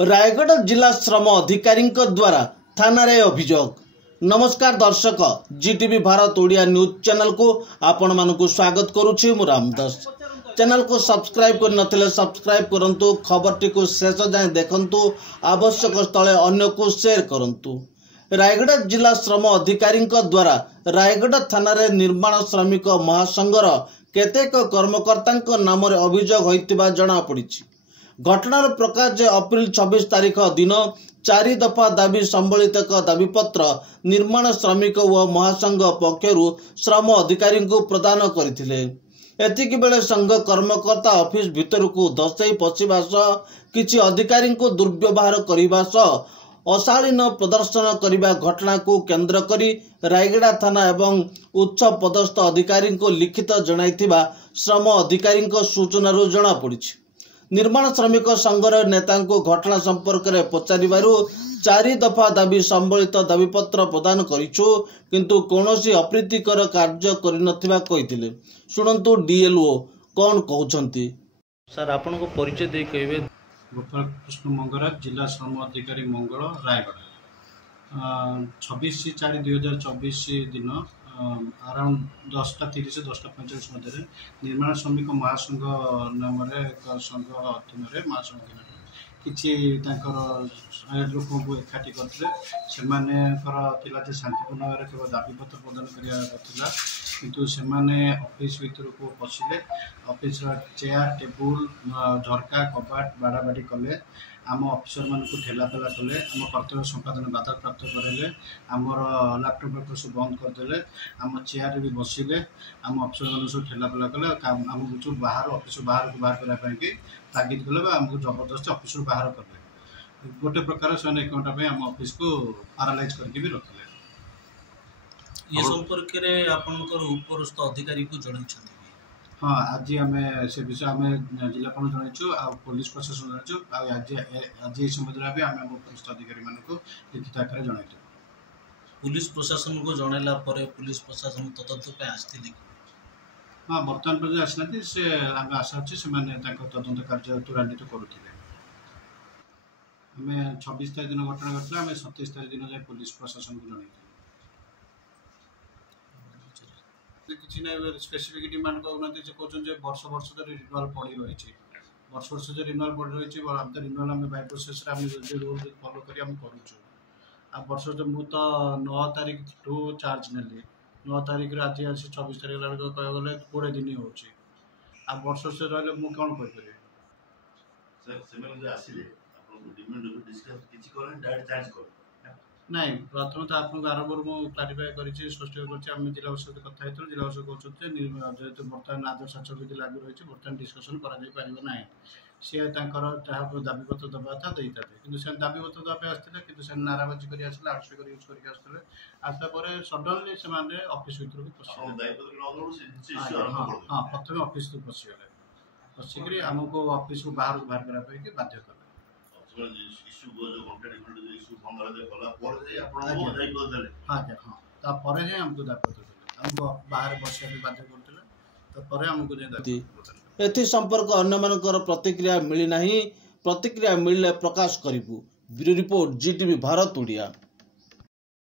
रायगढ़ जिला श्रम अधिकारी द्वारा थाना रे अभियोग। नमस्कार दर्शक, जीटीवी भारत ओडिया न्यूज चैनल को आपण मानकु स्वागत करुछि। मु रामदास चैनल को सब्सक्राइब कर नथिले सब्सक्राइब करंतु, खबर टी को शेष जाय देखंतु, आवश्यक स्थले अन्य को शेयर करंतु। रायगढ़ जिला श्रम अधिकारी द्वारा रायगढ़ थाना रे निर्माण श्रमिक महासंघर केतेक कर्मकर्ता नाम रे अभियोग होइतिबा जणा पड़िछि। घटनार प्रकाश जे अप्रिल 26 तारीख दिन 4 दफा दाबी संबलित एक दाबीपत्र निर्माण श्रमिक व महासंघ पक्षरु श्रम अधिकारी को प्रदान करथिले। एतिक बेले संघ कर्मकर्ता ऑफिस भितर को धसई पशिबा सह किछि अधिकारी को दुर्व्यवहार करिबा सह अशालीन प्रदर्शन करिबा घटना को केंद्र करी रायगढ़ थाना एवं उच्च पदस्थ अधिकारी को लिखित जणाइथिबा श्रम अधिकारी सूचना जना पड़िछि। निर्माण श्रमिक संघर नेता घटना संपर्क में पचारू 4 दफा दाबी संबलित दाबीपत्र प्रदान करिछु, किंतु कौनसी अप्रीतिकर कार्य करनथिबा कहिथिले। सुनंतु डीएलओ कौन कहउछंती। सर आपन को परिचय दे कहबे। गोपाल कृष्ण मंगराज, जिला श्रम अधिकारी मंगल, रायगढ़। 26/4/2024 दिन अराउंड 10:30 से 10:45 मध्य निर्माण श्रमिक महासंघ नाम एक संघ अधीन महासंघ अधीन किसी लोक को एकाठी करते शांतिपूर्ण भाव केवल दाबीपत्र प्रदान करा, किंतु से ऑफिस भीतर को पशिले। ऑफिस चेयर टेबुल झरका कबाट बाड़ाबाड़ी कले, आम ऑफिसर मान को ठेलापेला कले, आम कर्तव्य संपादन बाधा प्राप्त करेले, आमर लैपटॉप सब बंद करदे, आम चेयर भी बसिले, आम ऑफिसर मान सब ठेलापेला कले, आम जो बाहर ऑफिस बाहर को बाहर करने तागिद कले, आमको जबरदस्त ऑफिस बाहर कले। गोटे प्रकार से 1 घंटा आम ऑफिस को पैरालाइज करके भी रखिले। ये संपर्क में आपनकर उपरस्थ अधिकारी को जणाइछथि। हाँ, आज आम से विषय आम जिलापाल जन आ पुलिस प्रशासन जन आज समय भी आम उपरस्थ अधिकारी मान लिखित आकार जन। पुलिस प्रशासन को जनला पुलिस प्रशासन तदंत आसते। हाँ, बर्तमान पर आसना से आम आशा अच्छे से तदंत कार्य त्वरान्वित करुले। आम 26 तारीख दिन घटना घटना, आम 27 तारीख दिन जाए पुलिस प्रशासन को जन। किसी ना स्पेसिफिक डिमांड कहते कहते वर्ष वर्ष धरी रिन्यूअल पड़ी रही, वर्ष वर्ष जो रिन्यूअल पड़ी रही रिन्यूअल आम बाय प्रोसेस रूल फॉलो कर वर्ष मुझे 9 तारीख ठू चार्ज नेली। 9 तारीख आज आसी 24 तारीख कह गले 20 दिन हो वर्ष वर्ष रही मुझे कौन कहीपर। नहीं, प्रथम तो आपको आरंभ मुझे क्लारिफाई कर स्पष्ट कर जिला परिषद कथा जिला परिषद कहते जेहतु बर्तमान आदर्श आचार विधि लागू रही, बर्तमान डिस्कसन करना सी जहाँ दाबीपत्र दबा था दे था, कि दाबीपत्र दबा आसते कि नाराबाजी कर आउटस्पीकर यूज करके आसला सडनली से ऑफिस भर हाँ प्रथम ऑफिस को पशिगले, पशिक आमको ऑफिस को बाहर करने बाध्य कले। एथि संपर्क अन्य मानकर प्रतिक्रिया मिली नहीं। प्रतिक्रिया मिलले प्रकाश करिबु। Bureau report, ETV Bharat Odia.